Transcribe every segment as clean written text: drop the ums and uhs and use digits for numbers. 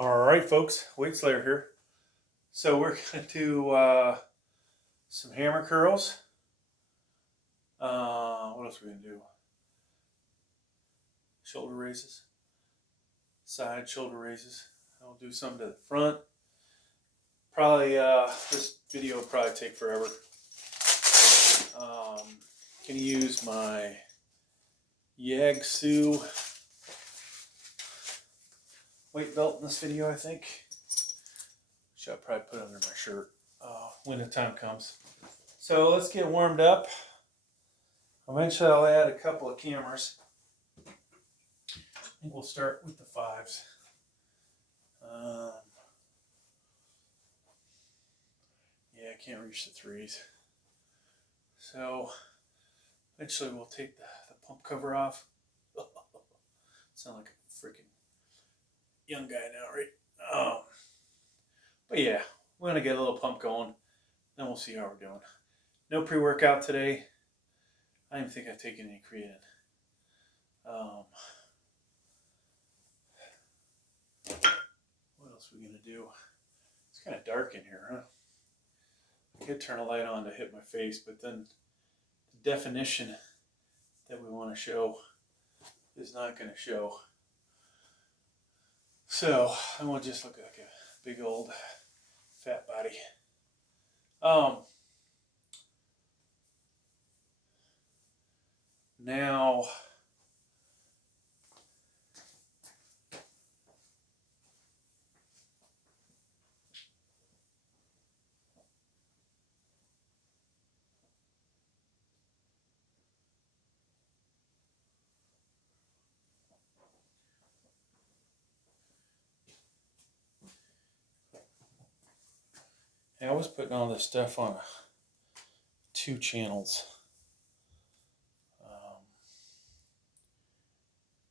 All right, folks, Weight Slayer here. So we're going to do some hammer curls. What else are we going to do? Shoulder raises, side shoulder raises. I'll do some to the front. Probably, this video will probably take forever. Going to use my EVGA weight belt in this video, I think. Should I probably put it under my shirt when the time comes. So let's get warmed up. Eventually I'll add a couple of cameras. I think we'll start with the 5s. Yeah, I can't reach the 3s. So eventually we'll take the pump cover off. Sound like a freaking young guy now, right? But yeah, we're going to get a little pump going. Then we'll see how we're doing. No pre-workout today. I don't even think I've taken any creatine. What else are we going to do? It's kind of dark in here, huh? I could turn a light on to hit my face, but then the definition that we want to show is not going to show. So I will just look like a big old fat body. Now, I was putting all this stuff on 2 channels.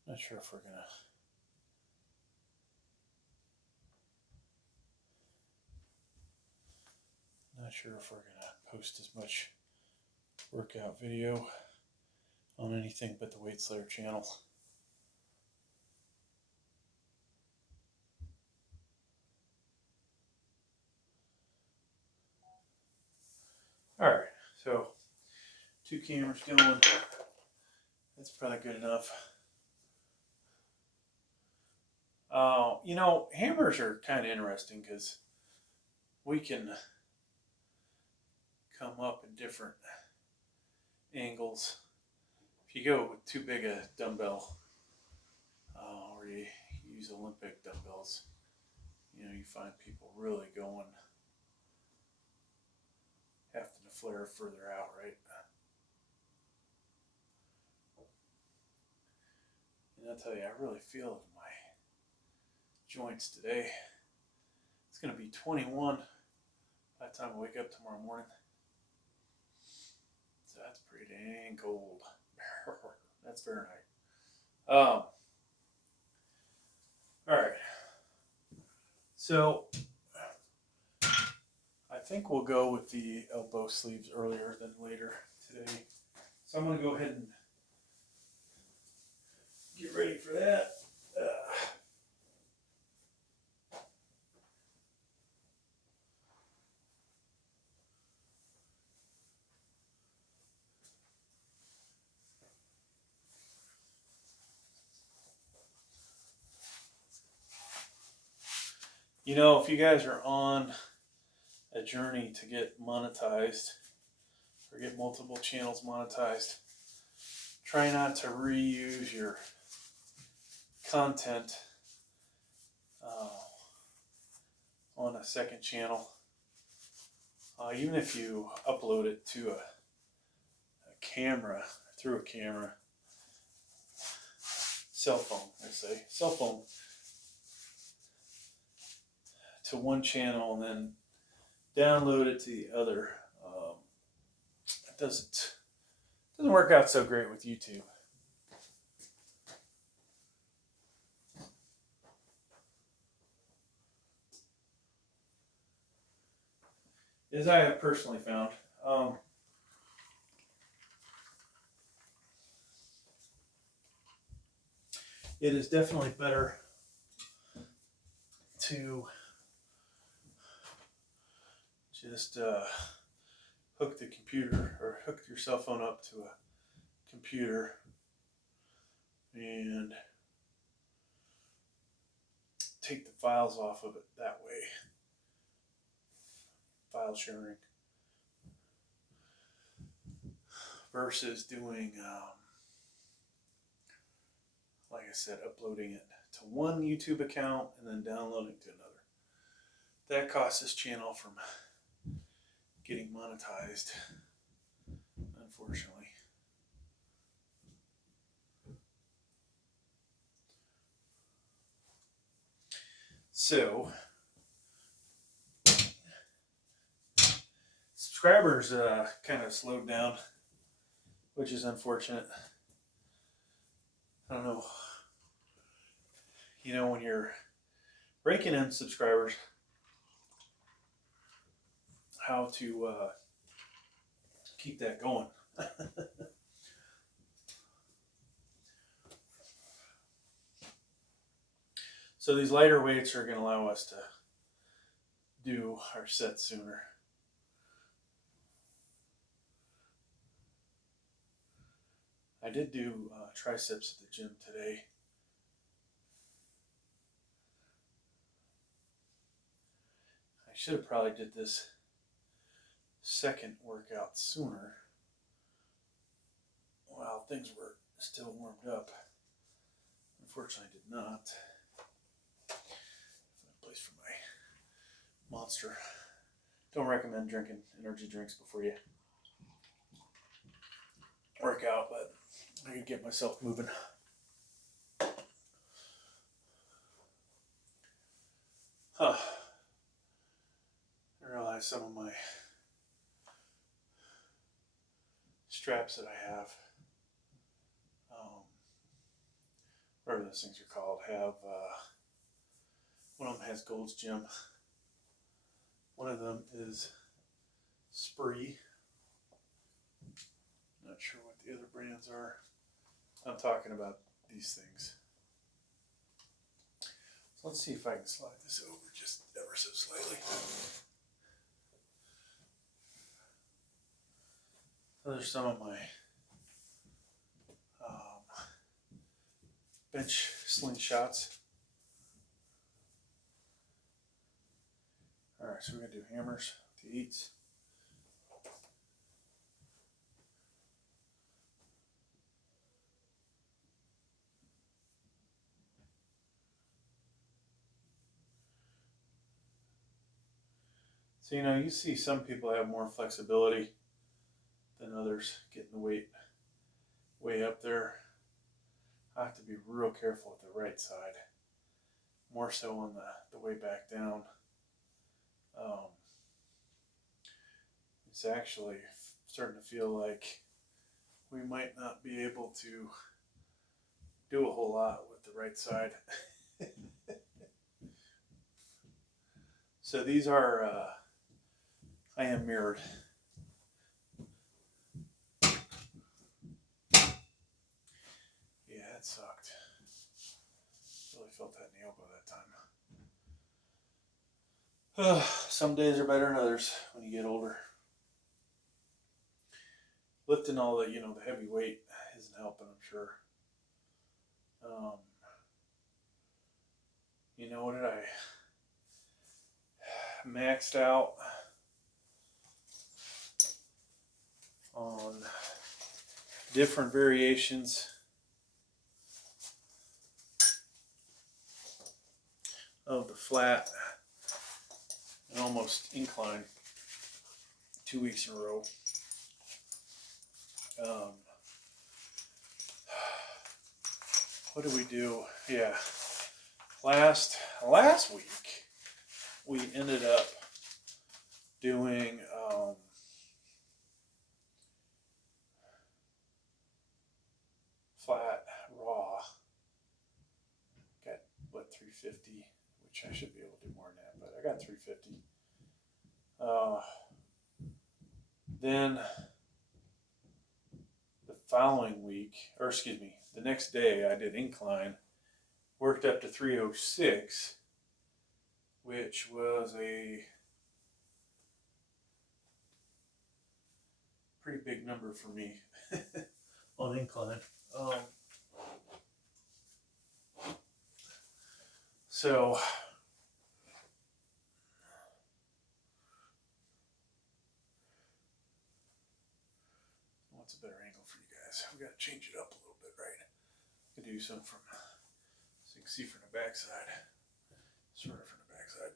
Not sure if we're gonna. Not sure if we're gonna post as much workout video on anything but the Weight Slayer channel. All right, so 2 cameras going. That's probably good enough. You know, hammers are kind of interesting because we can come up in different angles. If you go with too big a dumbbell, or you use Olympic dumbbells, you know, you find people really going, having to flare further out, right? And I'll tell you, I really feel it in my joints today. It's going to be 21 by the time I wake up tomorrow morning. So that's pretty dang cold. That's Fahrenheit. All right. So I think we'll go with the elbow sleeves earlier than later today. So I'm going to go ahead and get ready for that. You know, if you guys are on a journey to get monetized or get multiple channels monetized, try not to reuse your content on a second channel. Even if you upload it to a camera, through a camera, cell phone, I say, cell phone, to one channel and then download it to the other. It doesn't work out so great with YouTube. As I have personally found, it is definitely better to just hook the computer or hook your cell phone up to a computer and take the files off of it that way. File sharing versus doing, like I said, uploading it to one YouTube account and then downloading to another. That costs this channel from getting monetized, unfortunately. So, subscribers kind of slowed down, which is unfortunate. I don't know. You know, when you're raking in subscribers, how to keep that going. So these lighter weights are going to allow us to do our sets sooner. I did do triceps at the gym today. I should have probably did this second workout sooner while things were still warmed up. Unfortunately, I did not. A place for my Monster. Don't recommend drinking energy drinks before you work out, but I could get myself moving. I realize some of my straps that I have, whatever those things are called, have one of them has Gold's Gym. One of them is Spree. Not sure what the other brands are. I'm talking about these things. So let's see if I can slide this over just ever so slightly. So there's some of my bench slingshots. All right, so we're gonna do hammers, the 8s. So, you know, you see some people have more flexibility than others getting the weight way up there. I have to be real careful with the right side, more so on the way back down. It's actually starting to feel like we might not be able to do a whole lot with the right side. So these are, I am mirrored. Yeah, that sucked. Really felt that in the elbow that time. Some days are better than others when you get older. Lifting all the, you know, the heavy weight isn't helping, I'm sure. You know, what did I maxed out on different variations of the flat and almost incline 2 weeks in a row. What did we do? Yeah, last week we ended up doing flat raw. Got what, 350, which I should be able to do more than that, but I got 350. Then the following week, or excuse me, the next day I did incline, worked up to 306, which was a pretty big number for me on incline. So what's a better angle for you guys? We got to change it up a little bit, right? I could do some from, so you can see from the backside, sort of from the backside.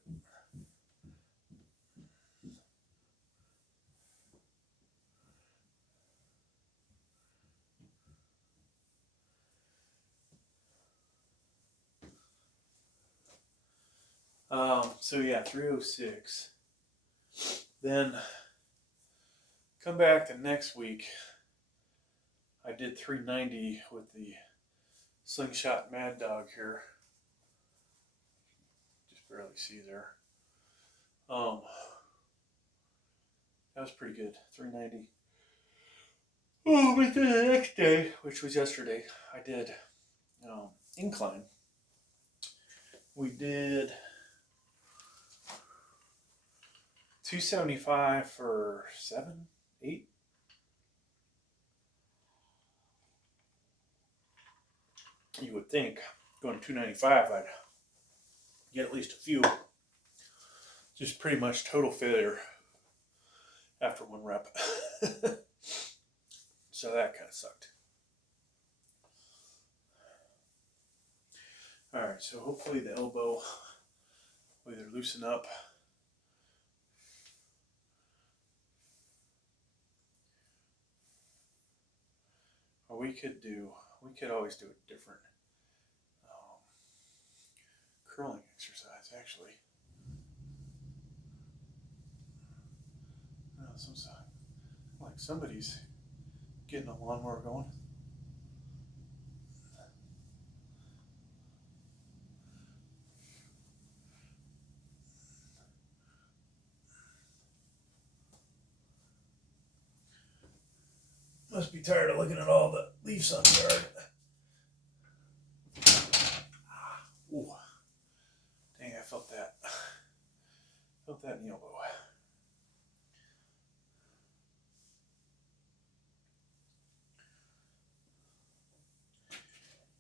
So yeah, 306. Then come back to next week. I did 390 with the Slingshot Mad Dog here. Just barely see there. That was pretty good. 390. Oh, but then the next day, which was yesterday, I did incline. We did 275 for 7, 8. You would think going 295 I'd get at least a few. Just pretty much total failure after one rep. So that kind of sucked. Alright, so hopefully the elbow will either loosen up or we could always do a different curling exercise actually. No, like somebody's getting a lawnmower going. Must be tired of looking at all the leaves on the yard. Ooh. Dang, I felt that. Felt that in the elbow.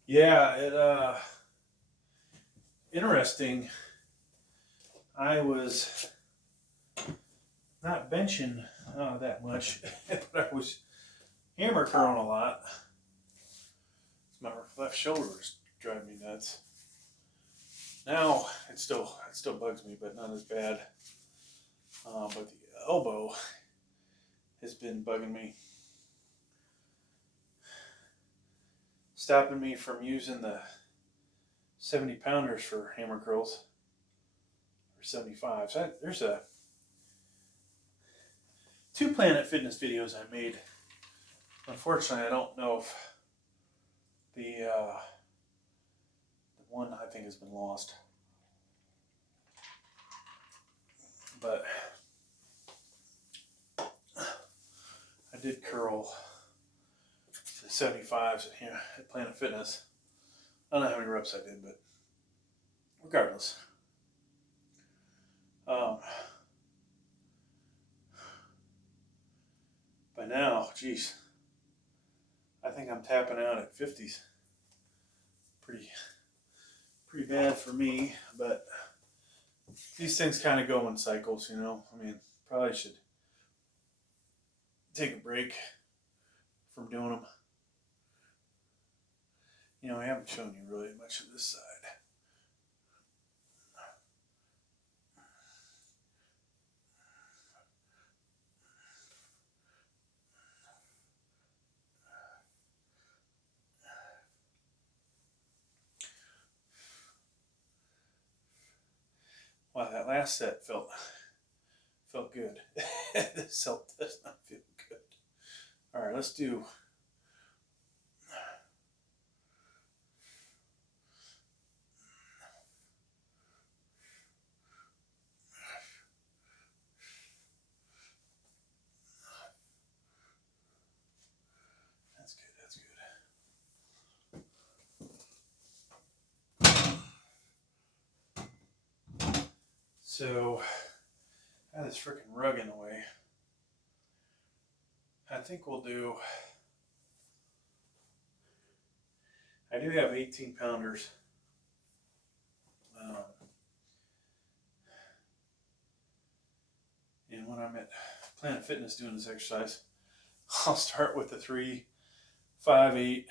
Yeah, interesting. I was not benching that much, but I was hammer curling a lot. My left shoulder was driving me nuts. Now it still bugs me, but not as bad. But the elbow has been bugging me, stopping me from using the 70 pounders for hammer curls, or 75. So there's two Planet Fitness videos I made. Unfortunately, I don't know if the one I think has been lost, but I did curl the 75s at Planet Fitness. I don't know how many reps I did, but regardless. By now, geez, I think I'm tapping out at 50s. Pretty bad for me, but these things kind of go in cycles, you know. I mean, probably should take a break from doing them. You know, I haven't shown you really much of this side. Wow, that last set felt good. This set does not feel good. All right, let's do. That's good. That's good. So I have this freaking rug in the way. I think we'll do, I do have 18 pounders. And when I'm at Planet Fitness doing this exercise, I'll start with the 3, 5, 8,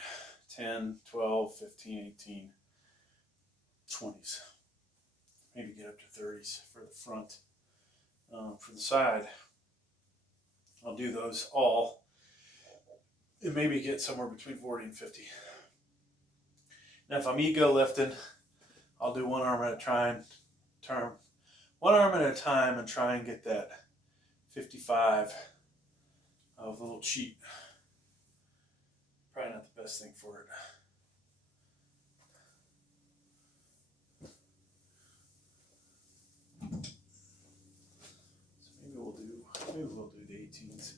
10, 12, 15, 18, 20s. Maybe get up to 30s for the front. For the side, I'll do those all and maybe get somewhere between 40 and 50. Now if I'm ego lifting, I'll do one arm at a time, one arm at a time and try and get that 55 of the little cheat. Probably not the best thing for it. So maybe we'll do the 18s.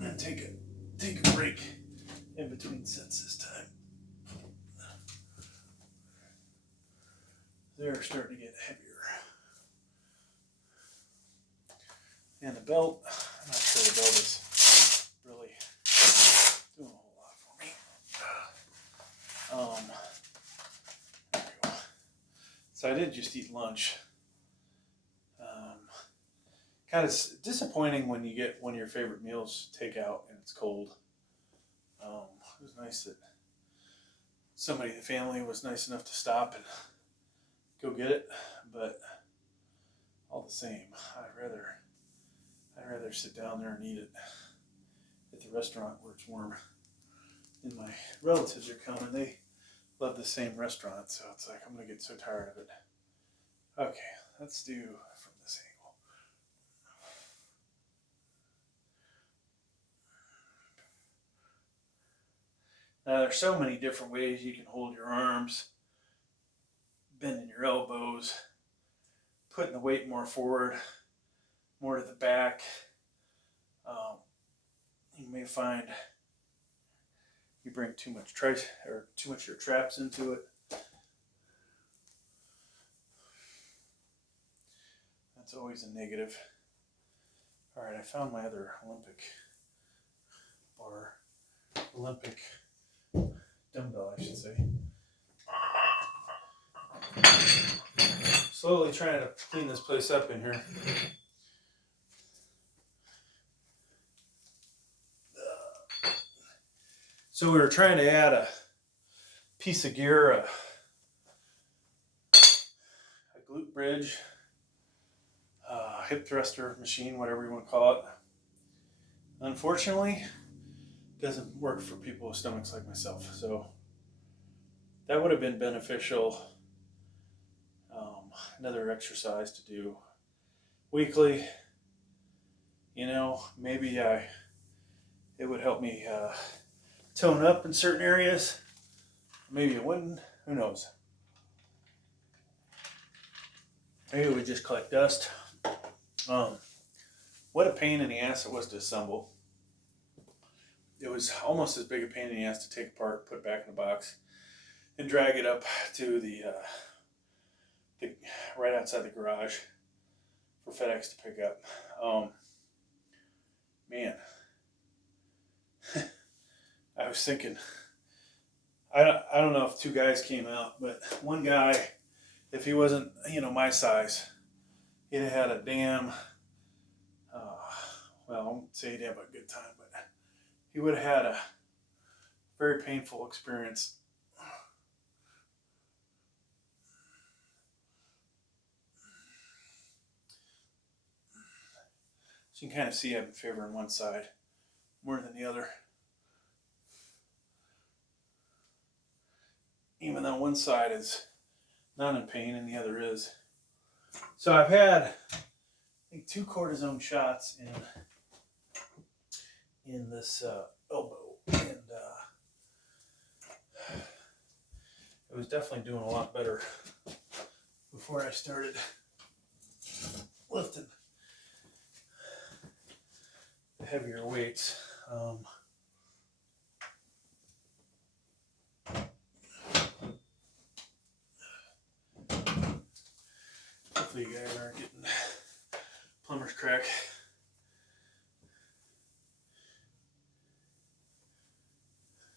And take a break in between sets this time. They're starting to get heavier. And the belt, I'm not sure the belt is really doing a whole lot for me. There we go. So I did just eat lunch. Kind of disappointing when you get one of your favorite meals takeout and it's cold. It was nice that somebody in the family was nice enough to stop and go get it, but all the same, I'd rather sit down there and eat it at the restaurant where it's warm. And my relatives are coming; they love the same restaurant, so it's like I'm gonna get so tired of it. Okay, let's do from this angle. Now, there's so many different ways you can hold your arms, bending your elbows, putting the weight more forward, more to the back. You may find you bring too much of your traps into it. That's always a negative. All right, I found my other Olympic dumbbell, I should say. Slowly trying to clean this place up in here. So we were trying to add a piece of gear, a glute bridge, hip thruster machine, whatever you want to call it. Unfortunately, it doesn't work for people with stomachs like myself. So that would have been beneficial. Another exercise to do weekly. You know, maybe it would help me tone up in certain areas. Maybe it wouldn't. Who knows? Maybe it would just collect dust. What a pain in the ass it was to assemble. It was almost as big a pain in the ass to take apart, put back in the box, and drag it up to the right outside the garage for FedEx to pick up. Man, I was thinking, I don't know if two guys came out, but one guy, if he wasn't, my size, he'd have had a damn, well, I won't say he'd have a good time, but he would have had a very painful experience. So you can kind of see I'm favoring one side more than the other. Even though one side is not in pain and the other is. So I've had, I think, 2 cortisone shots in this elbow, and it was definitely doing a lot better before I started lifting the heavier weights. Hopefully you guys aren't getting plumber's crack.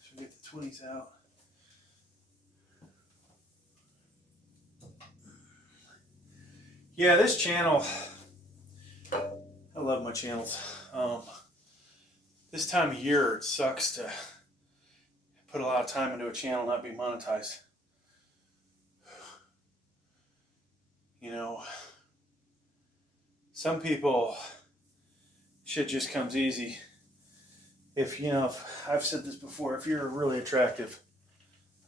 So get the 20s out. Yeah, this channel, I love my channels. This time of year, it sucks to put a lot of time into a channel and not be monetized. You know, some people, shit just comes easy. If, you know, if, I've said this before, if you're really attractive,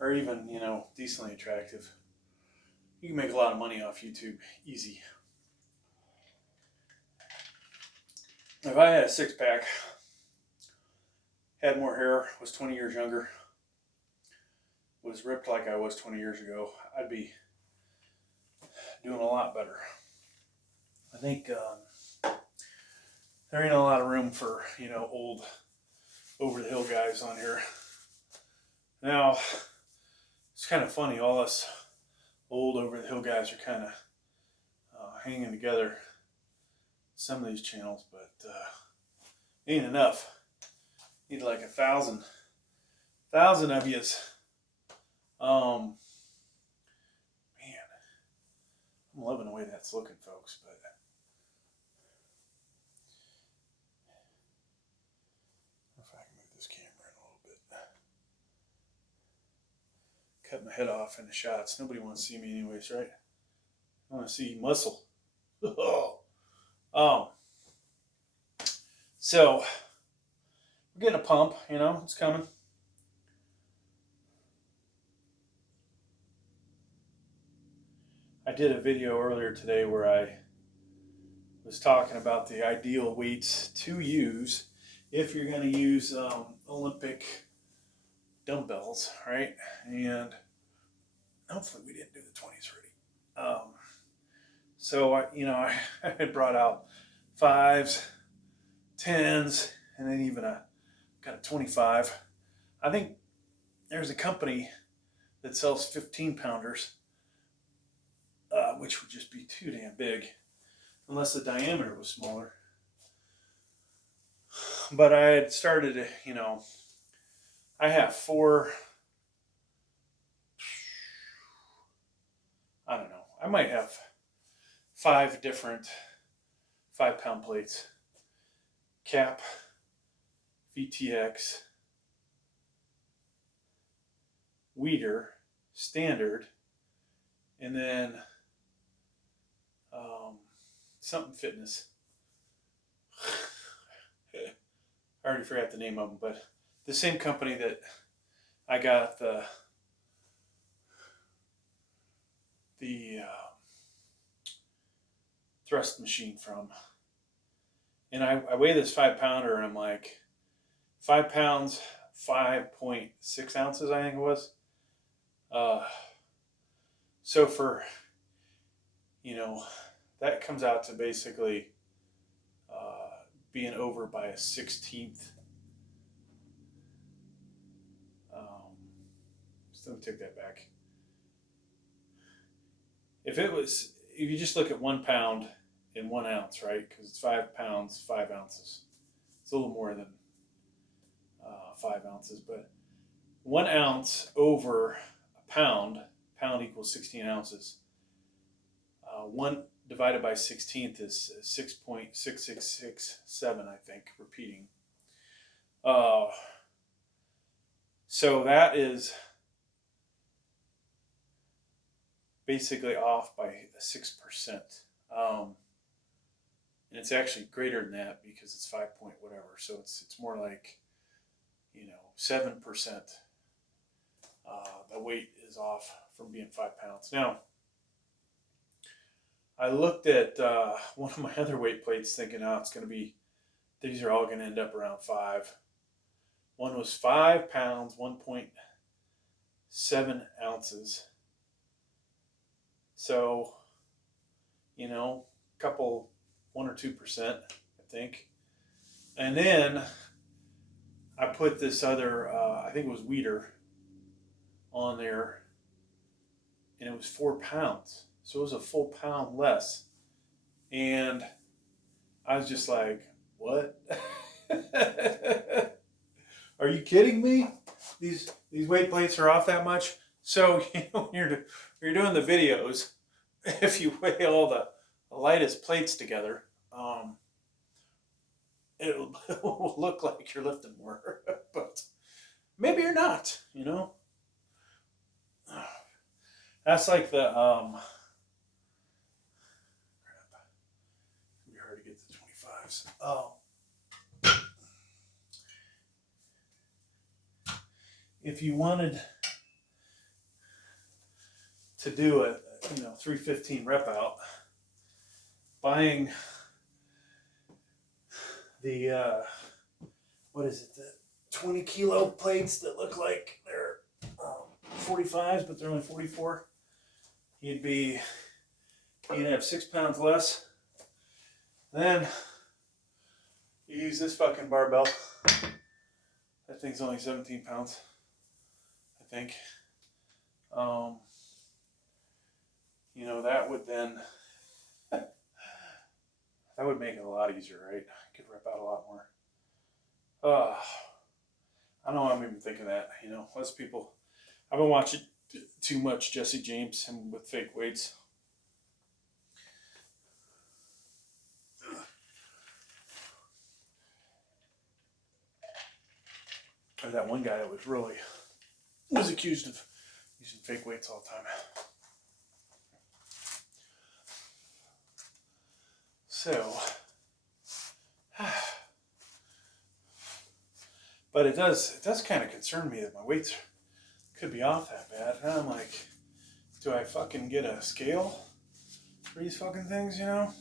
or even, you know, decently attractive, you can make a lot of money off YouTube, easy. If I had a six-pack, had more hair, was 20 years younger, was ripped like I was 20 years ago, I'd be doing a lot better. I think there ain't a lot of room for, you know, old, over-the-hill guys on here. Now, it's kind of funny, all us old over-the-hill guys are kind of hanging together, some of these channels, but ain't enough. Need like 1,000 of yous. Man, I'm loving the way that's looking, folks, but if I can move this camera in a little bit. Cut my head off in the shots. Nobody wants to see me anyways, right? I want to see muscle. So we're getting a pump, you know, it's coming. I did a video earlier today where I was talking about the ideal weights to use if you're going to use Olympic dumbbells, right? And hopefully we didn't do the 20s already. So I had brought out 5s, 10s, and then even got a 25. I think there's a company that sells 15-pounders, which would just be too damn big, unless the diameter was smaller. But I had started, you know, I have 4, I don't know, I might have 5 different 5-pound plates. Cap, VTX, Weeder, Standard, and then something fitness. I already forgot the name of them, but the same company that I got the thrust machine from. And I weigh this 5-pounder and I'm like, 5 pounds, 5.6 ounces, I think it was. So for, you know, that comes out to basically being over by a 16th. So let me take that back. If you just look at 1 pound in 1 ounce, right? Because it's 5 pounds, 5 ounces. It's a little more than 5 ounces, but 1 ounce over a pound equals 16 ounces. 1 divided by 16th is 6.6667, I think, repeating. So that is basically off by 6%. And it's actually greater than that because it's 5 point whatever. So it's more like, you know, 7%. The weight is off from being 5 pounds. Now, I looked at one of my other weight plates thinking, oh, it's going to be, these are all going to end up around 5. One was 5 pounds, 1.7 ounces. So, you know, a couple, 1 or 2%, I think. And then I put this other, I think it was Weeder, on there, and it was 4 pounds. So it was a full pound less. And I was just like, what? Are you kidding me? These weight plates are off that much? So, you know, when you're doing the videos, if you weigh all the lightest plates together, it will look like you're lifting more. But maybe you're not, you know? That's like the, crap. It'd be hard to get the 25s. If you wanted to do a 315 rep out, buying the what is it, the 20 kilo plates that look like they're 45s but they're only 44, you'd have 6 pounds less. Then you use this fucking barbell. That thing's only 17 pounds, I think. You know, that would then that would make it a lot easier, right? I could rep out a lot more. I know I'm even thinking that, you know, less people. I've been watching too much Jesse James, him with fake weights. Or that one guy that was accused of using fake weights all the time. So, but it does kind of concern me that my weights could be off that bad. And I'm like, do I fucking get a scale for these fucking things, you know?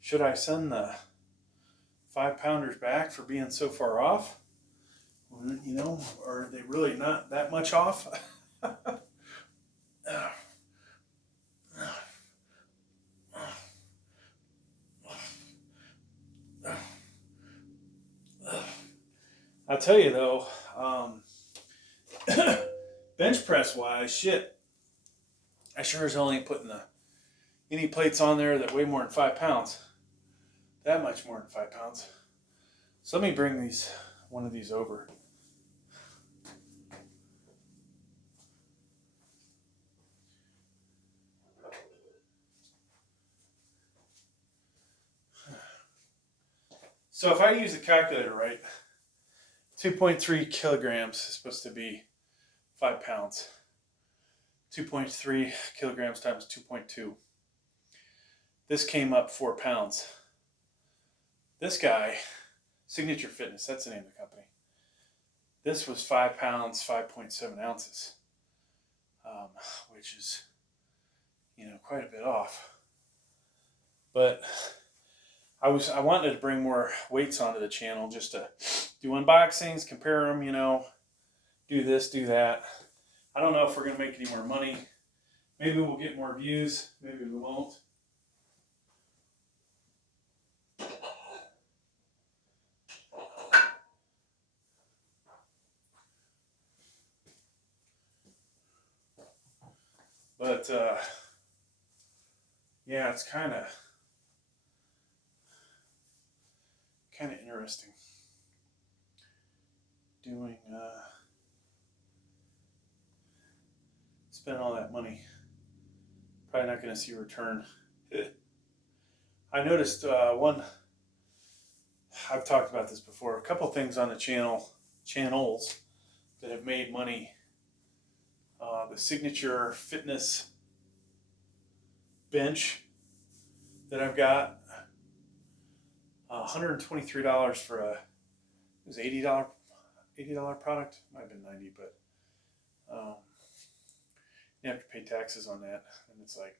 Should I send the 5-pounders back for being so far off? You know, or are they really not that much off? I'll tell you though, bench press wise, shit, I sure as hell ain't putting any plates on there that weigh more than 5 pounds. That much more than 5 pounds. So let me bring one of these over. So if I use the calculator right, 2.3 kilograms is supposed to be 5 pounds. 2.3 kilograms times 2.2. This came up 4 pounds. This guy, Signature Fitness, that's the name of the company. This was 5 pounds, 5.7 ounces, which is, you know, quite a bit off. But I wanted to bring more weights onto the channel just to do unboxings, compare them, you know, do this, do that. I don't know if we're going to make any more money. Maybe we'll get more views. Maybe we won't. But, yeah, it's kind of interesting doing, spending all that money. Probably not going to see a return. I noticed I've talked about this before, a couple things on the channels that have made money. The Signature Fitness bench that I've got, $123 for it was $80 product. Might have been $90, but you have to pay taxes on that, and it's like,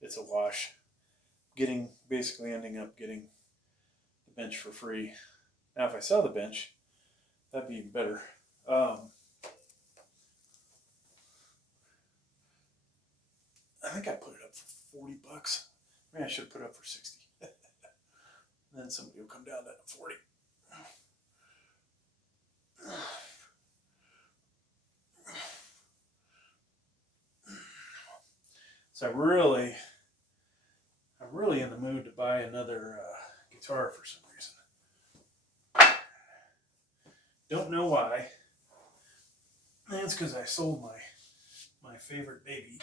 it's a wash. Basically ending up getting the bench for free. Now if I sell the bench, that'd be even better. I think I put it up for $40. Maybe I should have put it up for 60. And then somebody will come down to 40. So I'm really in the mood to buy another guitar for some reason. Don't know why. That's because I sold my favorite baby.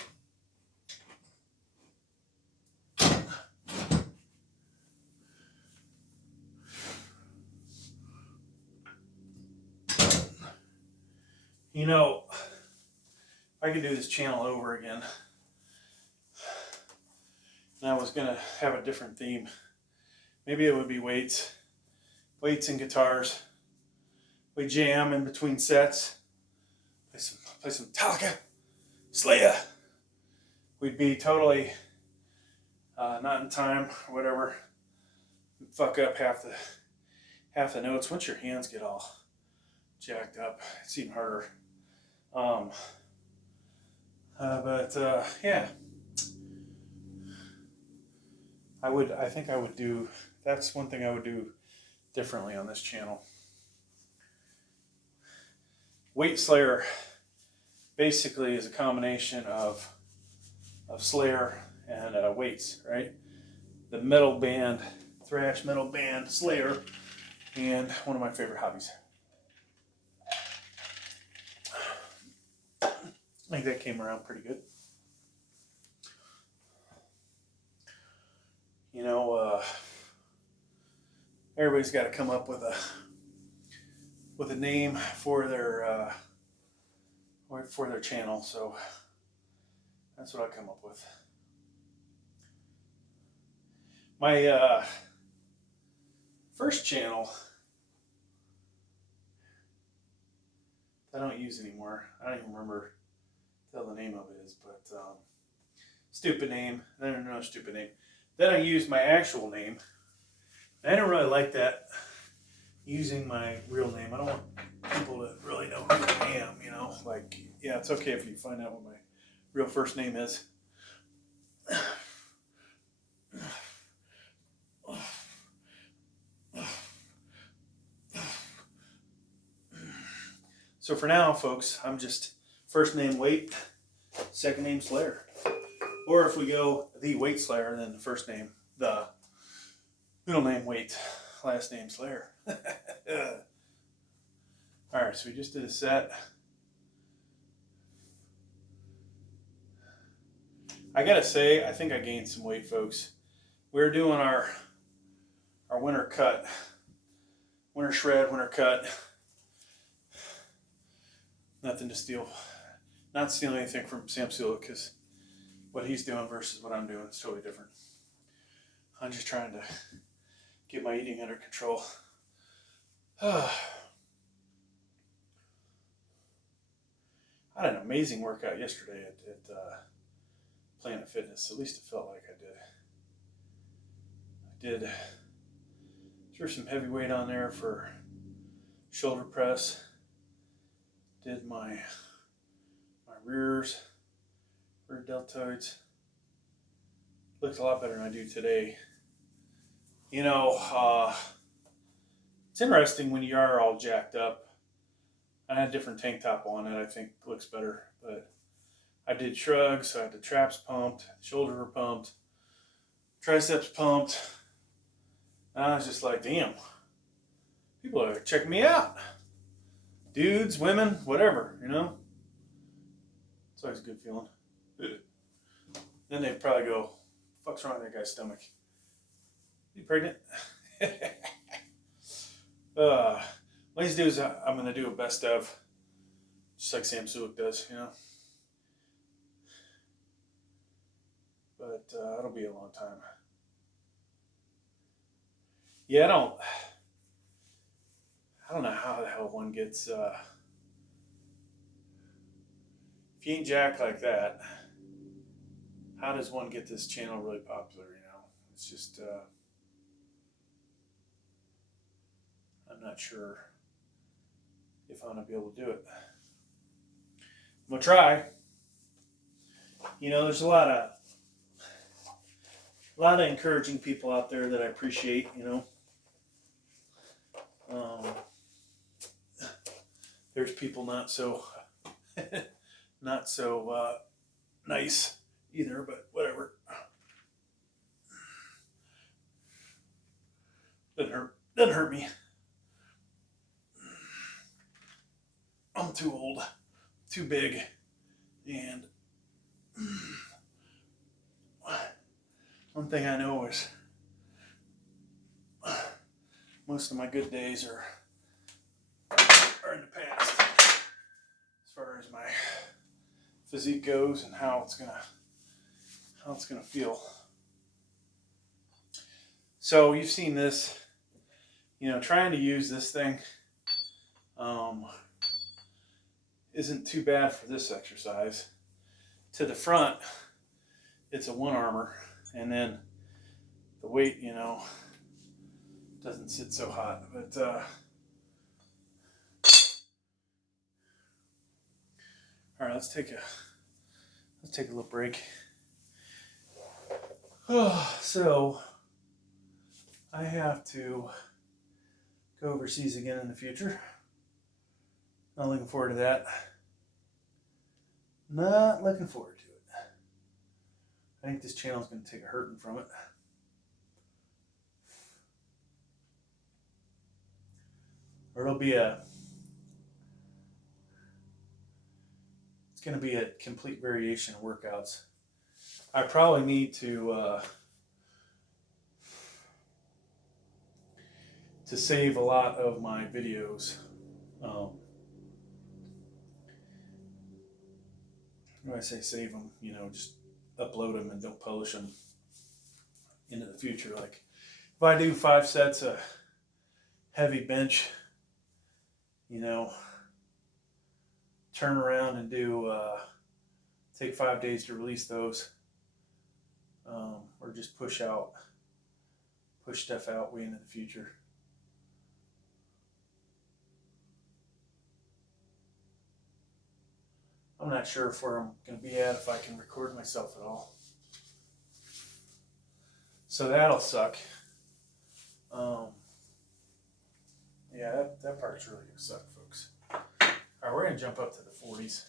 You know, if I could do this channel over again, and I was gonna have a different theme. Maybe it would be weights and guitars. We jam in between sets. Play some Metallica, Slayer. We'd be totally not in time or whatever. We'd fuck up half the notes. Once your hands get all jacked up, it's even harder. Yeah, I think I would do. That's one thing I would do differently on this channel. Weight Slayer basically is a combination of Slayer and weights, right? The metal band, thrash metal band Slayer, and one of my favorite hobbies. I think that came around pretty good. You know, everybody's got to come up with a name for their channel, so that's what I come up with. My first channel I don't use anymore. I don't even remember what the name of it is, but stupid name. Then another stupid name. Then I used my actual name. I don't really like that, using my real name. I don't want people to really know who I am, you know. Like, yeah, it's okay if you find out what my real first name is. So for now, folks, I'm just first name Weight, second name Slayer. Or if we go the Weight Slayer, then the first name, the middle name Weight, last name Slayer. Alright, so we just did a set. I gotta say, I think I gained some weight, folks. We're doing our winter cut, winter shred, winter cut. Nothing to steal, not stealing anything from Sam Sula, because what he's doing versus what I'm doing is totally different. I'm just trying to get my eating under control. I had an amazing workout yesterday at Planet Fitness. At least it felt like I did. Threw some heavy weight on there for shoulder press. Did my rear deltoids. Looked a lot better than I do today. You know, it's interesting when you are all jacked up. I had a different tank top on it. I think looks better, but I did shrugs, so I had the traps pumped, shoulders were pumped, triceps pumped. And I was just like, damn, people are checking me out. Dudes, women, whatever, you know? It's always a good feeling. Then they'd probably go, fuck's wrong with that guy's stomach? You pregnant? What I need to do is I'm going to do a best of, just like Sam Sulik does, you know? But it'll be a long time. Yeah, I don't know how the hell one gets, if you ain't jacked like that, how does one get this channel really popular, you know? It's just, I'm not sure if I'm going to be able to do it. I'm going to try. You know, there's a lot of encouraging people out there that I appreciate, you know. There's people not so nice, either, but whatever. Doesn't hurt me. I'm too old, too big, and one thing I know is most of my good days are in the past, as far as my physique goes and how it's gonna feel. So you've seen this, trying to use this thing isn't too bad for this exercise. To the front, it's a one armor, and then the weight, doesn't sit so hot. But all right, let's take a little break. So I have to go overseas again in the future. Not looking forward to that. Not looking forward to it. I think this channel is going to take a hurting from it. Or it's going to be a complete variation of workouts. I probably need to save a lot of my videos. When I say save them, just upload them and don't publish them into the future. Like if I do 5 sets of heavy bench, turn around and do take 5 days to release those, or just push stuff out way into the future. I'm not sure if where I'm going to be at, if I can record myself at all. So that'll suck. Yeah, that part's really going to suck, folks. All right, we're going to jump up to the 40s.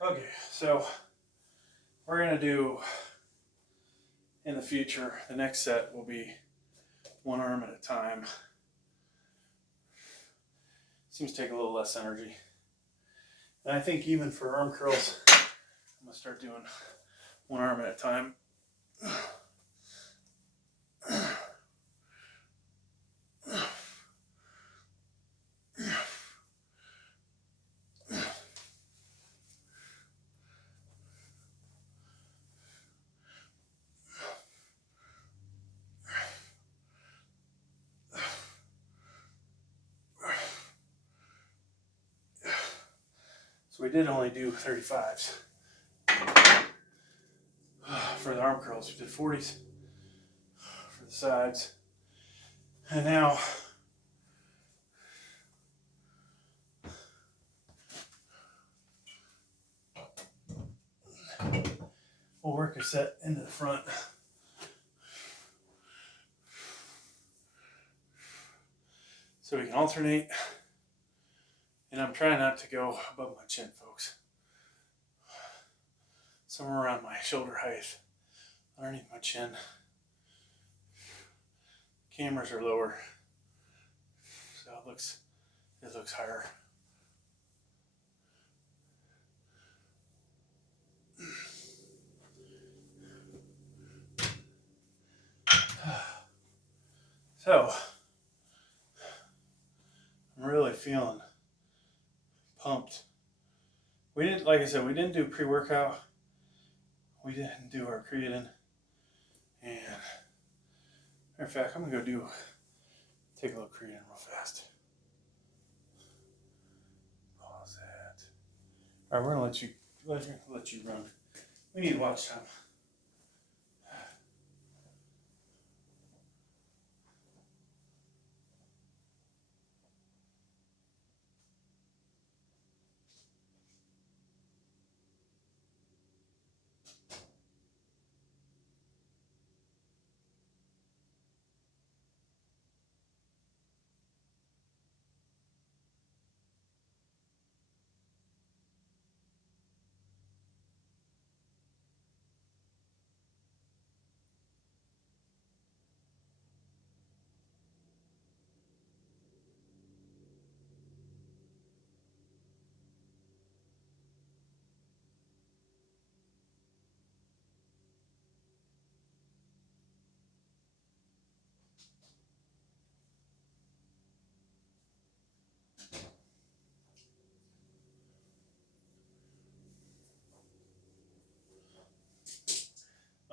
Okay, so we're going to do, in the future, the next set will be one arm at a time. Seems to take a little less energy. And I think even for arm curls, I'm going to start doing one arm at a time. So we did only do 35s. For the arm curls, we did 40s for the sides. And now we'll work a set into the front. So we can alternate. And I'm trying not to go above my chin, folks. Somewhere around my shoulder height, underneath my chin. Cameras are lower, so it looks higher. So I'm really feeling pumped. We didn't, like I said, we didn't do pre-workout. We didn't do our creatine. And matter of fact, I'm gonna go take a little creatine real fast. Pause that. All right, we're gonna let you run. We need watch time.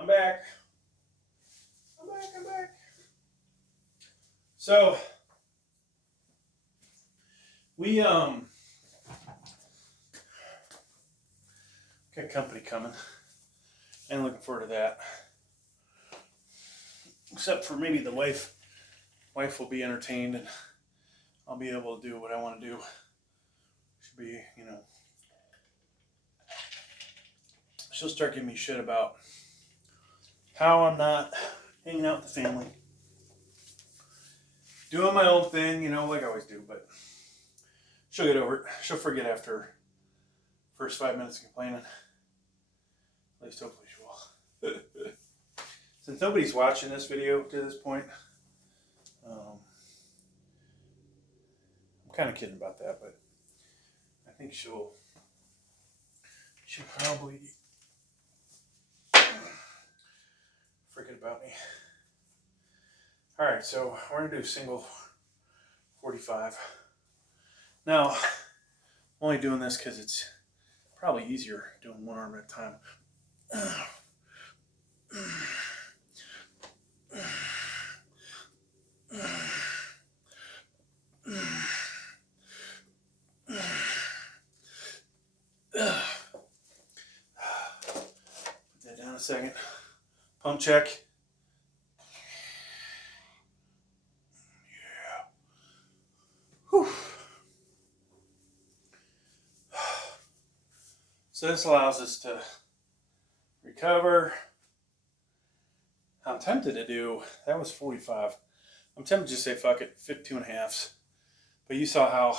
I'm back. I'm back. So we got company coming, and looking forward to that. Except for maybe the wife will be entertained, and I'll be able to do what I want to do. Should be, you know, she'll start giving me shit about how I'm not hanging out with the family, doing my own thing, you know, like I always do. But she'll get over it. She'll forget after first 5 minutes of complaining. At least hopefully she will. Since nobody's watching this video to this point, I'm kind of kidding about that, but I think she'll probably forget about me. All right, so we're gonna do single 45. Now, I'm only doing this because it's probably easier doing one arm at a time. Put that down a second. Pump check. Yeah. Whew. So this allows us to recover. I'm tempted to do, that was 45. I'm tempted to just say fuck it, 52.5s. But you saw how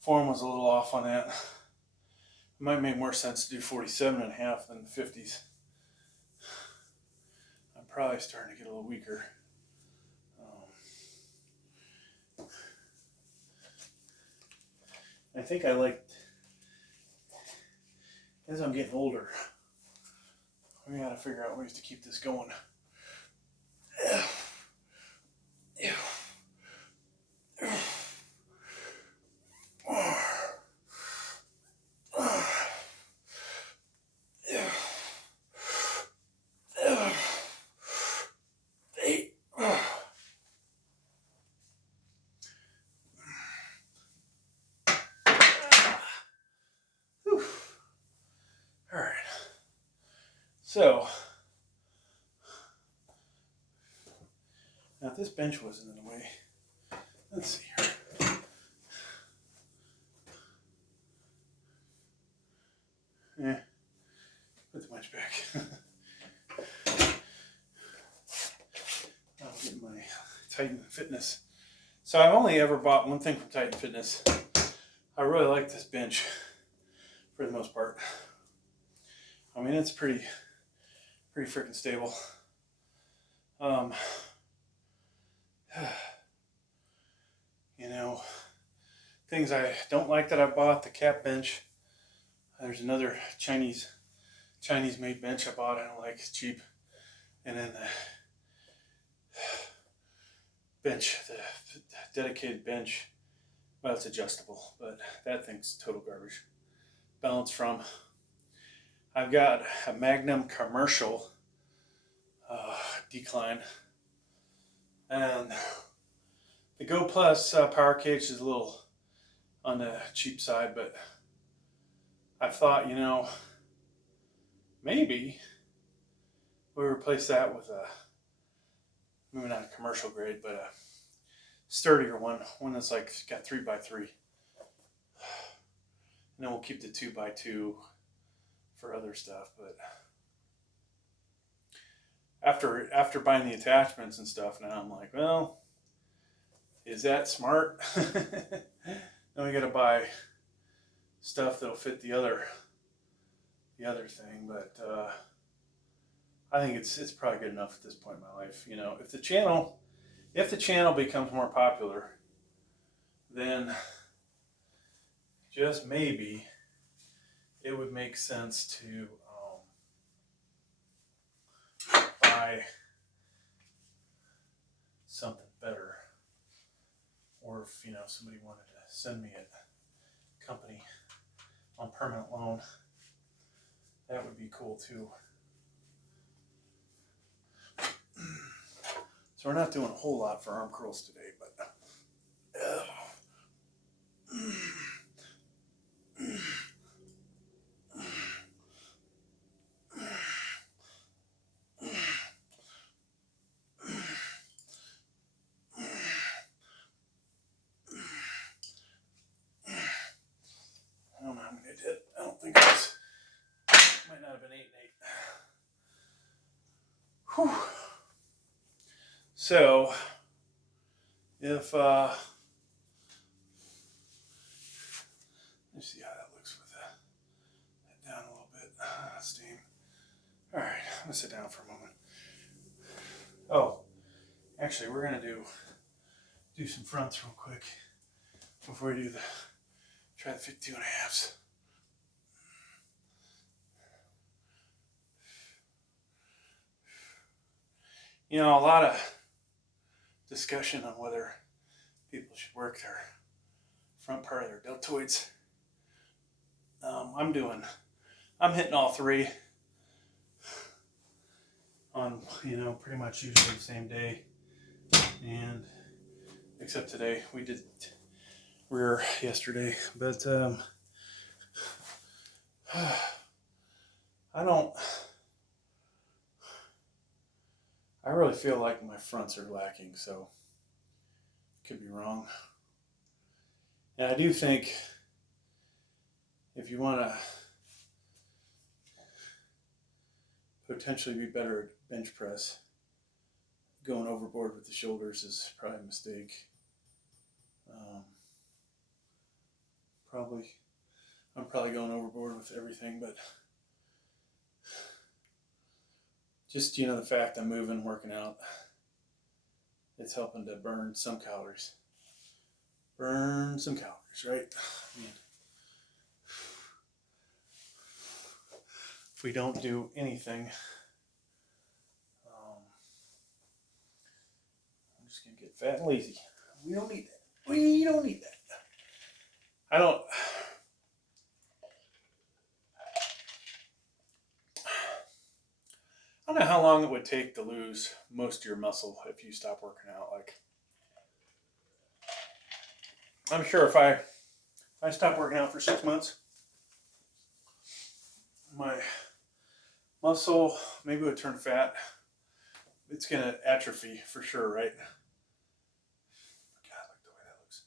form was a little off on that. It might make more sense to do 47.5 than the 50s. I'm probably starting to get a little weaker. I think I like, as I'm getting older, we gotta figure out ways to keep this going. Alright, so now if this bench wasn't in the way, let's see here. Yeah, put the bench back. I'll get my Titan Fitness. So I've only ever bought one thing from Titan Fitness. I really like this bench for the most part. I mean, it's pretty freaking stable. You know, things I don't like that I bought, the cap bench. There's another Chinese made bench I bought. I don't like, it's cheap. And then the bench, the dedicated bench, well, it's adjustable, but that thing's total garbage. Balance from, I've got a Magnum commercial decline, and the Go Plus power cage is a little on the cheap side, but I thought, you know, maybe we replace that with a, maybe not a commercial grade, but a sturdier one that's like got 3x3, and then we'll keep the 2x2 for other stuff. But after buying the attachments and stuff, now I'm like, well, is that smart? Then we got to buy stuff that'll fit the other thing. But I think it's probably good enough at this point in my life. You know, if the channel becomes more popular, then just maybe it would make sense to buy something better, or if, you know, somebody wanted to send me a company on permanent loan, that would be cool too. So we're not doing a whole lot for arm curls today, but I don't know how many I did. I don't think it was, might not have been 8 and 8. Whew. So if let's see how that looks with that down a little bit. Steam. All right, I'm gonna sit down for a moment. Oh, actually, we're gonna do some fronts real quick before we do try the 52.5s. You know, a lot of discussion on whether people should work their front part of their deltoids. I'm hitting all three on, pretty much usually the same day. And except today, we did rear yesterday, but I really feel like my fronts are lacking, so could be wrong. And I do think if you want to potentially be better at bench press, going overboard with the shoulders is probably a mistake. I'm probably going overboard with everything, but just, the fact I'm moving, working out, it's helping to burn some calories. Burn some calories, right? I mean, if we don't do anything, I'm just going to get fat and lazy. We don't need that. We don't need that. I don't know how long it would take to lose most of your muscle if you stop working out. Like, I'm sure if I stop working out for 6 months, my muscle maybe would turn fat. It's going to atrophy for sure, right? God, I like the way that looks.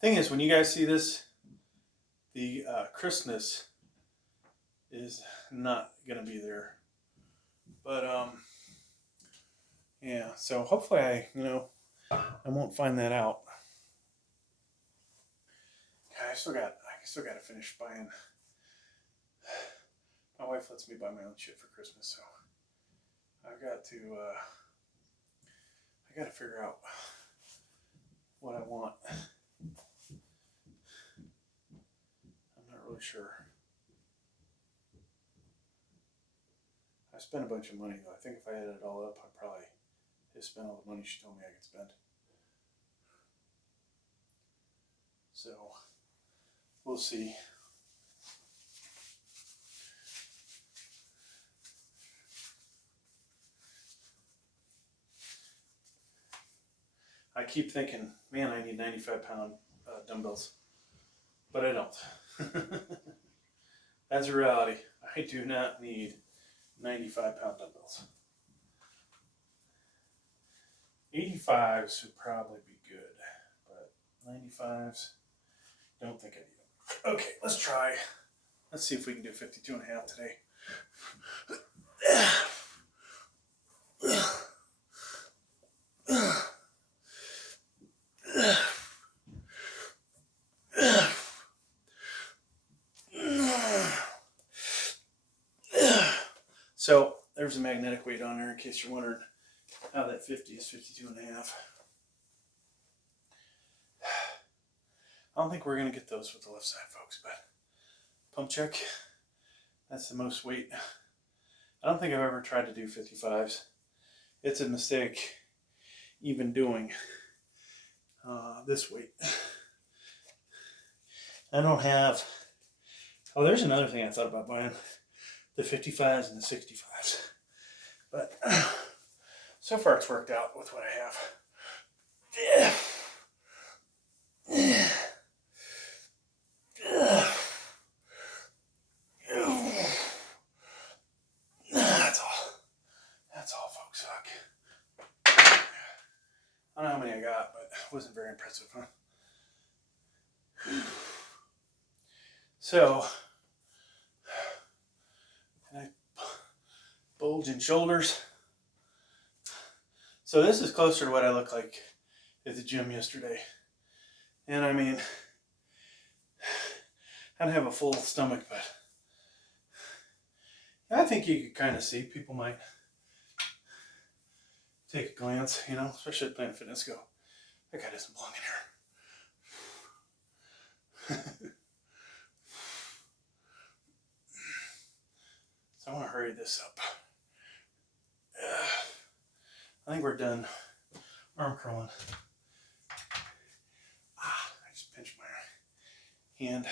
Thing is, when you guys see this, the crispness is not going to be there. But, yeah, so hopefully I won't find that out. I still got to finish buying. My wife lets me buy my own shit for Christmas, so I got to figure out what I want. I'm not really sure. I spent a bunch of money though. I think if I added it all up, I'd probably have spent all the money she told me I could spend. So we'll see. I keep thinking, man, I need 95-pound dumbbells, but I don't. That's a reality. I do not need 95-pound dumbbells. 85s would probably be good, but 95s, don't think I need them. Okay, let's try. Let's see if we can do 52.5 today. So there's a magnetic weight on there in case you're wondering how that 50 is 52.5. I don't think we're going to get those with the left side, folks, but pump check, that's the most weight. I don't think I've ever tried to do 55s. It's a mistake even doing this weight. I don't have, oh, there's another thing I thought about buying, the 55s and the 65s. But, so far it's worked out with what I have. Yeah. That's all, folks. Fuck. I don't know how many I got, but it wasn't very impressive, huh? So, and I bulge in shoulders. So this is closer to what I look like at the gym yesterday. And I mean, I don't have a full stomach, but I think you could kind of see. People might take a glance, you know, especially at Planet Fitness, go, that guy doesn't belong in here. So I want to hurry this up. I think we're done arm curling. I just pinched my hand.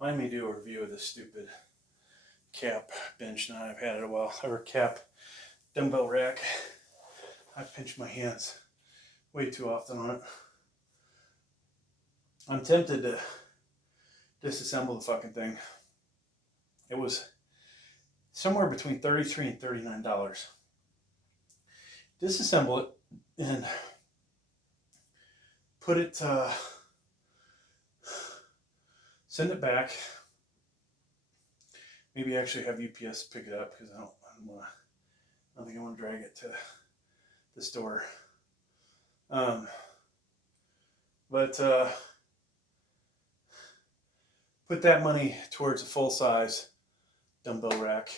Mind me do a review of this stupid cap bench now. I've had it a while. Or cap dumbbell rack. I pinch my hands way too often on it. I'm tempted to disassemble the fucking thing. It was somewhere between $33 and $39. Disassemble it and put it, send it back. Maybe actually have UPS pick it up because I don't think I want to drag it to the store. But put that money towards a full-size dumbbell rack.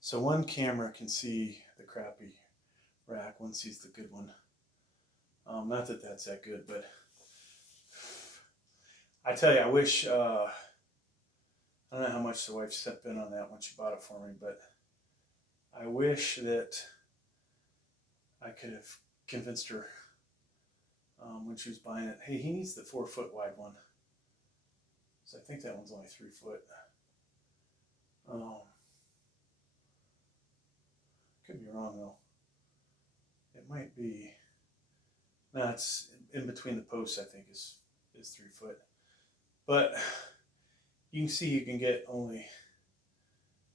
So one camera can see the crappy rack, one sees the good one. Not that that's that good, but I tell you, I wish, I don't know how much the wife spent on that when she bought it for me, but I wish that I could have convinced her when she was buying it, hey, he needs the 4-foot wide one. So I think that one's only 3 foot. Could be wrong though. It might be. No, it's in between the posts. I think is 3 foot. But you can see you can get only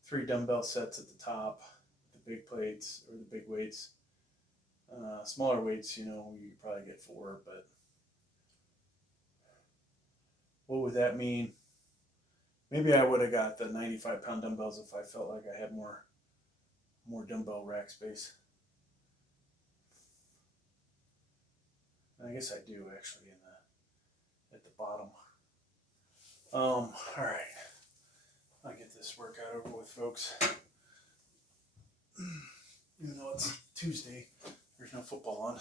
3 dumbbell sets at the top, the big plates or the big weights. Smaller weights, you know, you probably get 4. But what would that mean? Maybe I would have got the 95-pound dumbbells if I felt like I had more dumbbell rack space. And I guess I do actually at the bottom. All right, I'll get this workout over with, folks. Even though it's Tuesday, there's no football on.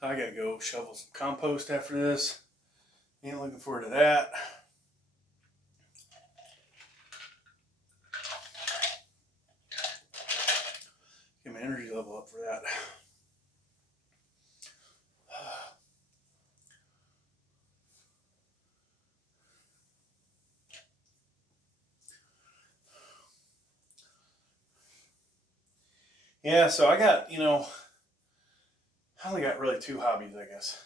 I gotta go shovel some compost after this. Ain't looking forward to that. Get my energy level up for that. Yeah, so I got, you know, I only got really 2 hobbies, I guess.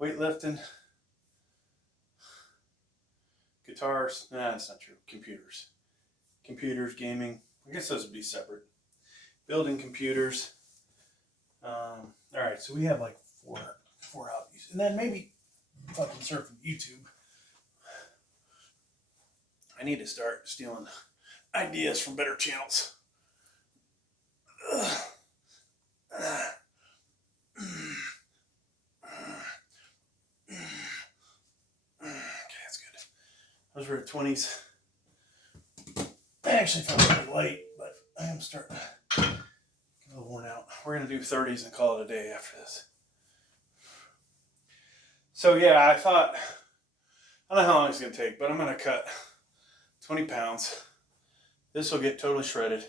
Weightlifting, guitars, nah, that's not true. Computers, gaming. I guess those would be separate. Building computers. All right, so we have like four hobbies, and then maybe fucking surfing YouTube. I need to start stealing ideas from better channels. Okay, that's good. Those were 20s. I actually felt really light, but I am starting to get a little worn out. We're going to do 30s and call it a day after this. So yeah, I thought, I don't know how long it's going to take, but I'm going to cut 20 pounds. This will get totally shredded.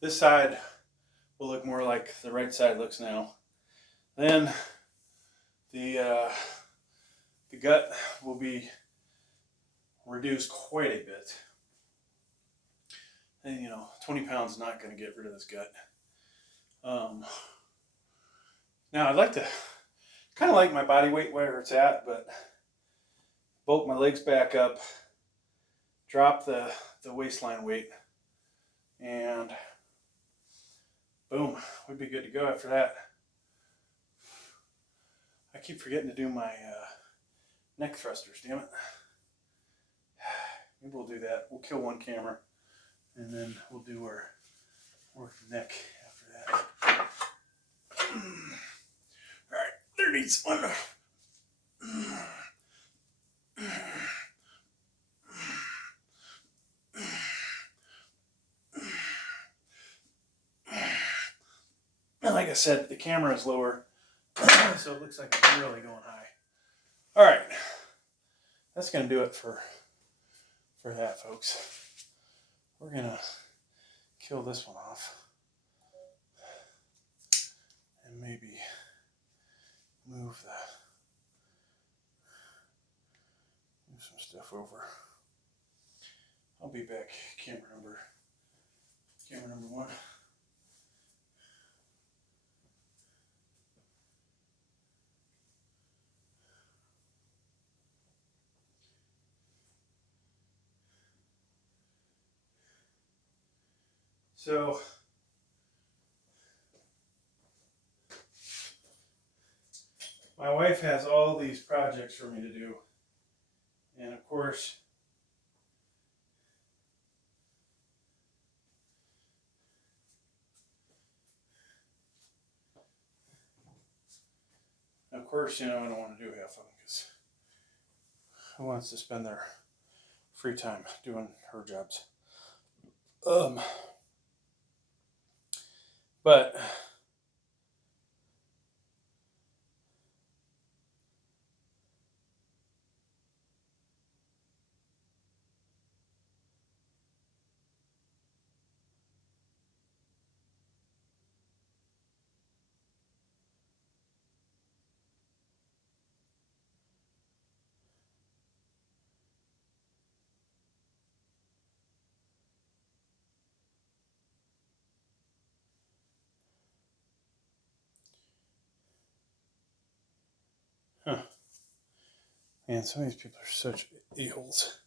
This side will look more like the right side looks now. Then the gut will be reduced quite a bit. And you know, 20 pounds is not going to get rid of this gut. Now I'd like to kind of like my body weight where it's at, but bulk my legs back up, drop the waistline weight, and boom, we'd be good to go after that. I keep forgetting to do my neck thrusters, damn it. Maybe we'll do that. We'll kill one camera, and then we'll do our work the neck after that. All right, there needs one. And like I said, the camera is lower, so it looks like it's really going high. All right, that's going to do it for that, folks. We're going to kill this one off and maybe move some stuff over. I'll be back. Camera number 1. So my wife has all these projects for me to do, and of course you know, I don't want to do half of them because who wants to spend their free time doing her jobs? But man, some of these people are such a-holes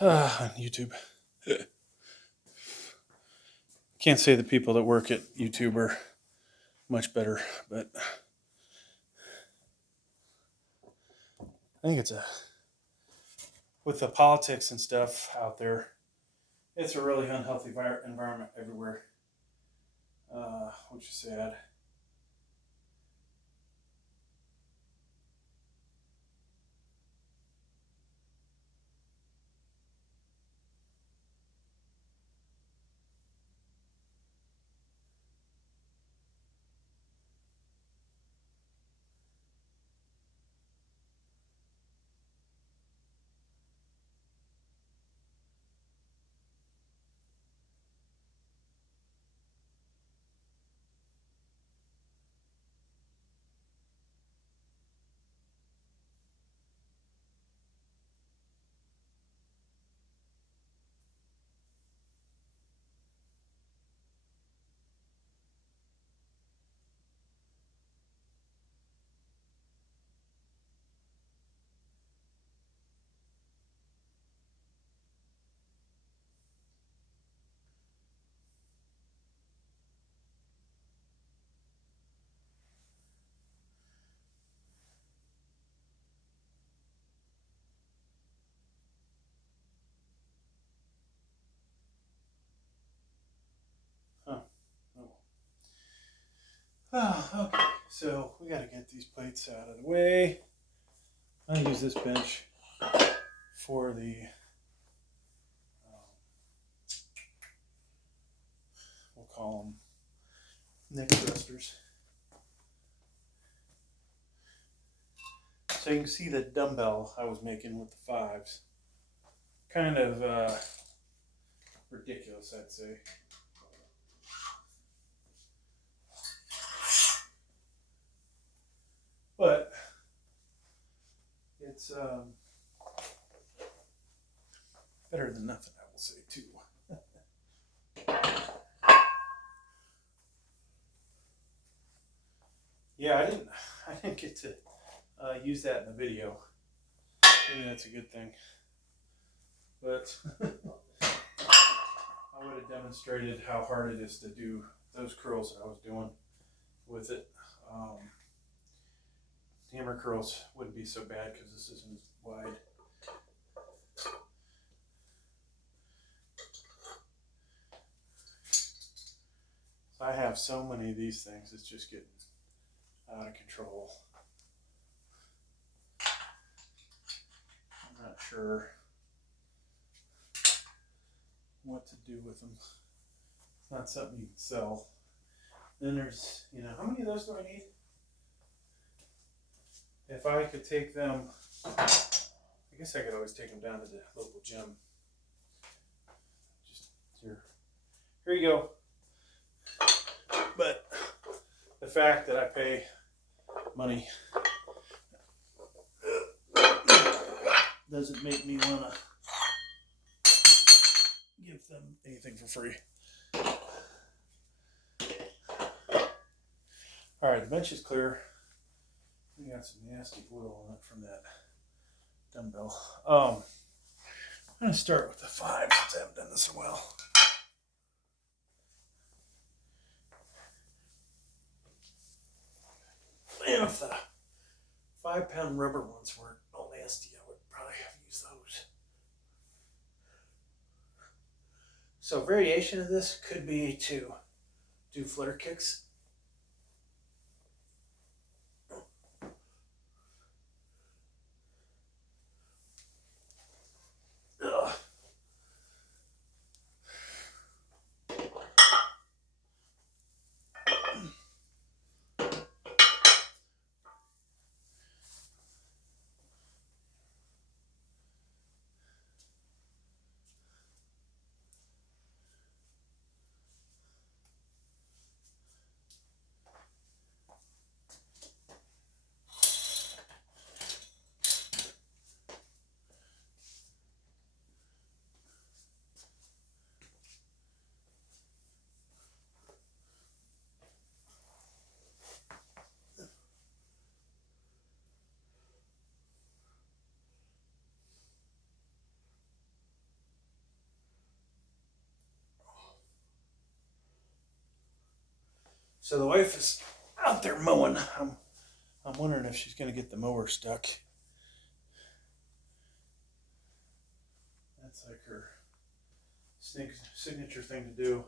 on YouTube. Can't say the people that work at YouTube are much better, but I think with the politics and stuff out there, it's a really unhealthy environment everywhere, which is sad. Oh, okay, so we got to get these plates out of the way. I'll use this bench for the we'll call them neck thrusters. So you can see the dumbbell I was making with the fives. Kind of ridiculous, I'd say. But it's better than nothing, I will say, too. Yeah, I didn't get to use that in the video. Maybe that's a good thing. But I would have demonstrated how hard it is to do those curls that I was doing with it. Hammer curls wouldn't be so bad because this isn't as wide. So I have so many of these things, it's just getting out of control. I'm not sure what to do with them. It's not something you can sell. Then there's, how many of those do I need? If I could take them, I guess I could always take them down to the local gym. Just here you go. But the fact that I pay money doesn't make me want to give them anything for free. All right, the bench is clear. We got some nasty oil on it from that dumbbell. I'm going to start with the 5 since I haven't done this in a while. And if the 5-pound rubber ones weren't all nasty, I would probably have used those. So variation of this could be to do flutter kicks. So the wife is out there mowing. I'm wondering if she's going to get the mower stuck. That's like her signature thing to do.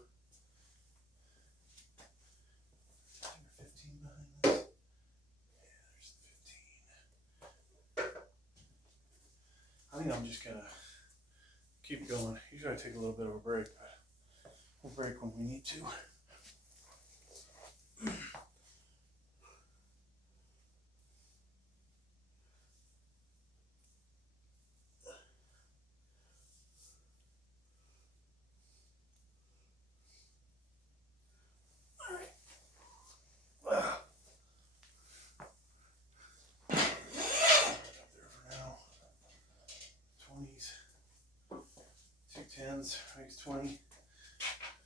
15 behind this. Yeah, there's the 15. I think I'm just going to keep going. Usually I take a little bit of a break, but we'll break when we need to. Makes 20.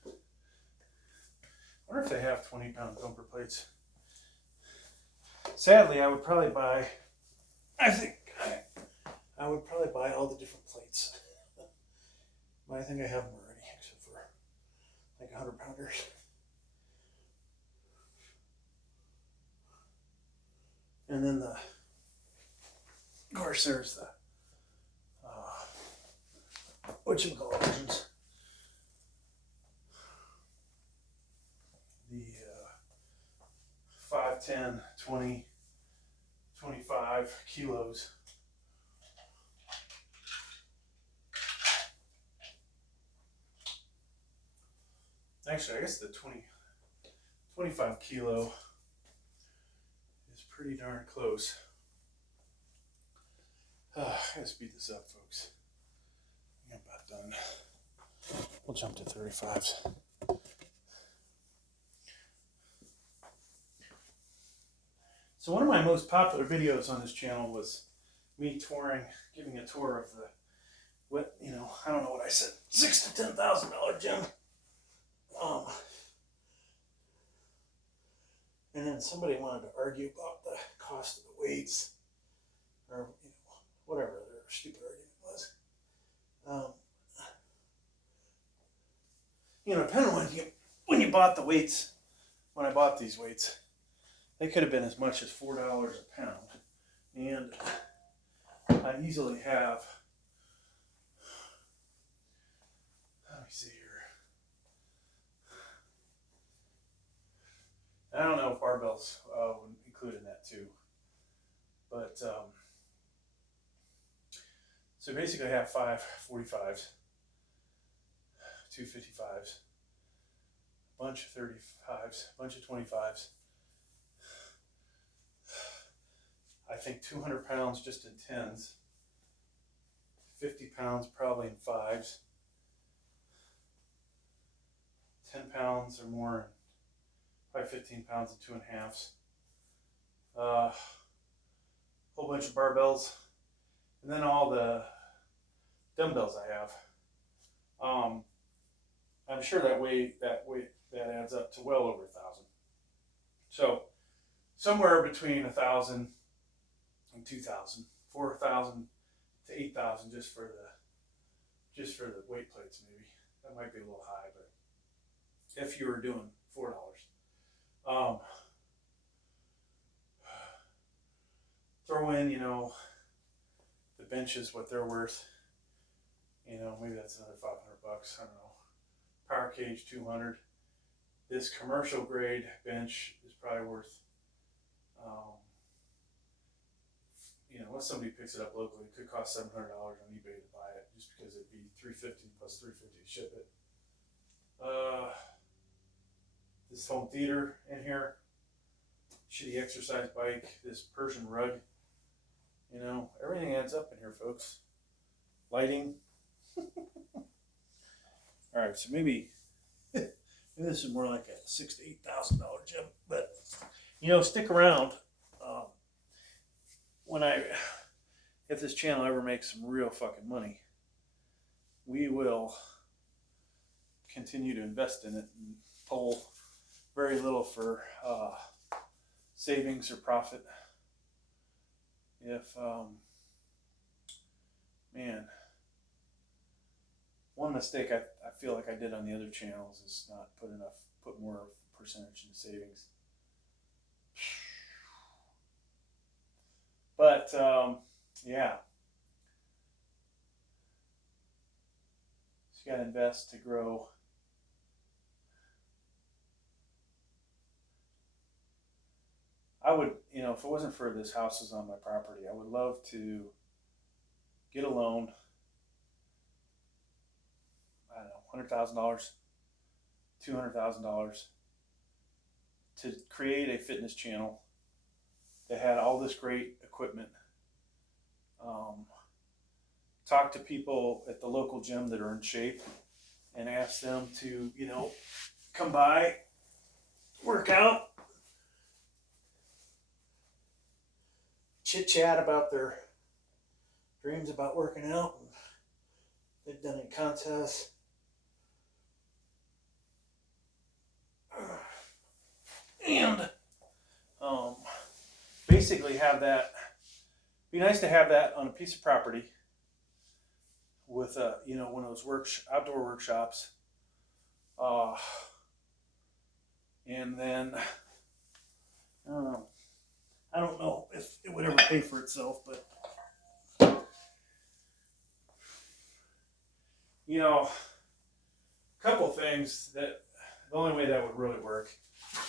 I wonder if they have 20-pound thumper plates. Sadly, I would probably buy, I would probably buy all the different plates. But I think I have them already, except for like 100-pounders. And then of course, there's the whatchamacallit versions. The 10, 20, 25 kilos. Actually, I guess the 25 kilo is pretty darn close. I gotta speed this up, folks. I'm about done. We'll jump to 35s. So one of my most popular videos on this channel was me touring, giving a tour of the, what, you know, I don't know what I said, $6,000 to $10,000 gym. And then somebody wanted to argue about the cost of the weights, or you know, whatever their stupid argument was. You know, depending on when you bought the weights, when I bought these weights, they could have been as much as $4 a pound. And I easily have, let me see here. I don't know if barbells would include in that too. But, so basically I have 5 45s, 2 55s, a bunch of 35s, a bunch of 25s. I think 200 pounds just in 10s, 50 pounds probably in 5s, 10 pounds or more in probably 15 pounds in 2.5s. Whole bunch of barbells, and then all the dumbbells I have. I'm sure that adds up to well over 1,000. So somewhere between 1,000 and 2,000, 4,000 to 8,000 just for the weight plates. Maybe that might be a little high, but if you were doing $4. Throw in, you know, the benches, what they're worth. You know, maybe that's another $500. I don't know. Power cage 200. This commercial grade bench is probably worth, you know, unless somebody picks it up locally, it could cost $700 on eBay to buy it, just because it'd be $350 plus $350 to ship it. This home theater in here, shitty exercise bike, this Persian rug, you know, everything adds up in here, folks. Lighting. All right, so maybe this is more like a $6,000 to $8,000 gym, but you know, stick around. If this channel ever makes some real fucking money, we will continue to invest in it and pull very little for savings or profit. If man, one mistake I feel like I did on the other channels is not put more percentage into savings. But yeah, so you got to invest to grow. I would, you know, if it wasn't for this houses on my property, I would love to get a loan. I don't know, $100,000, $200,000 to create a fitness channel that had all this great equipment. Talk to people at the local gym that are in shape and ask them to, you know, come by, work out, chit chat about their dreams about working out. They've done in contests. And basically have that, be nice to have that on a piece of property with you know, one of those outdoor workshops. And then I don't know if it would ever pay for itself, but you know, a couple things that the only way that would really work.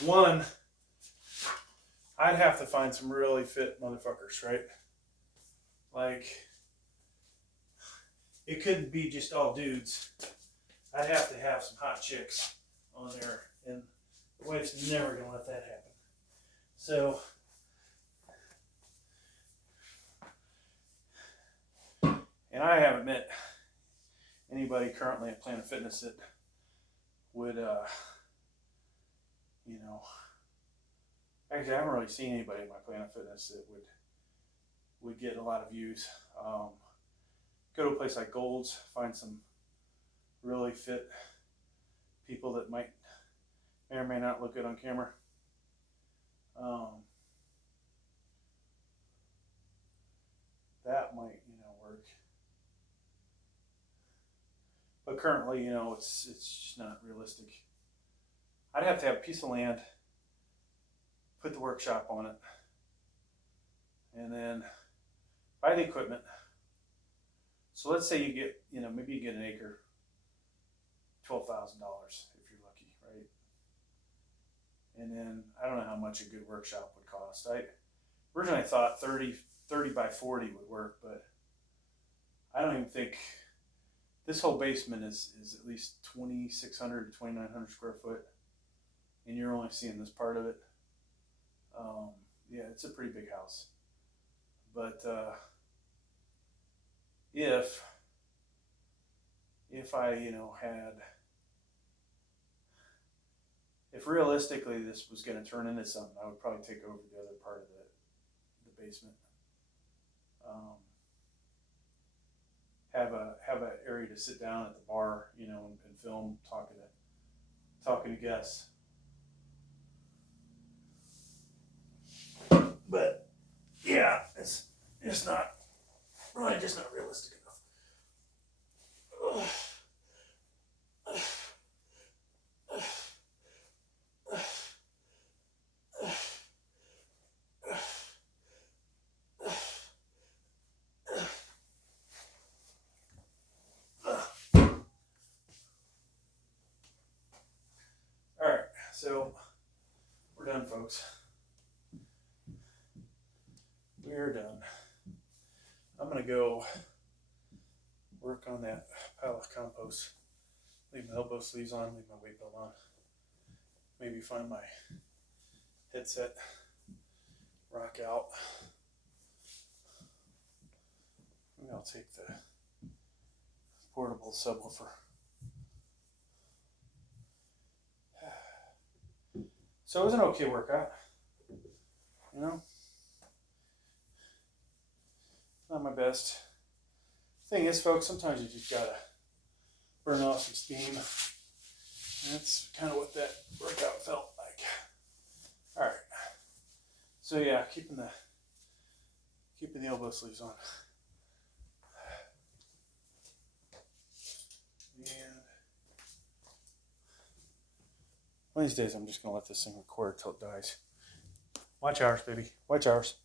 One, I'd have to find some really fit motherfuckers, right? Like, it couldn't be just all dudes. I'd have to have some hot chicks on there, and the wife's never gonna let that happen. So, and I haven't met anybody currently at Planet Fitness that would, you know, actually I haven't really seen anybody at my Planet Fitness that would get a lot of views. Go to a place like Gold's, find some really fit people that may or may not look good on camera. That might, work. But currently, it's just not realistic. I'd have to have a piece of land, put the workshop on it, and then buy the equipment. So let's say you get, maybe you get an acre, $12,000 if you're lucky, right? And then I don't know how much a good workshop would cost. I originally thought 30 by 40 would work, but I don't even think this whole basement is at least 2,600 to 2,900 square foot, and you're only seeing this part of it. Yeah, it's a pretty big house. But if I, if realistically this was going to turn into something, I would probably take over the other part of the basement. Have a area to sit down at the bar, and film, talking to guests. But yeah, it's just not realistic enough. All right, so we're done, folks. We're done. I'm gonna go work on that pile of compost. Leave my elbow sleeves on, leave my weight belt on. Maybe find my headset, rock out. Maybe I'll take the portable subwoofer. So it was an okay workout, Not my best. Thing is, folks, sometimes you just gotta burn off some steam. And that's kind of what that workout felt like. All right. So yeah, keeping the elbow sleeves on. And one of these days, I'm just gonna let this thing record till it dies. Watch ours, baby. Watch ours.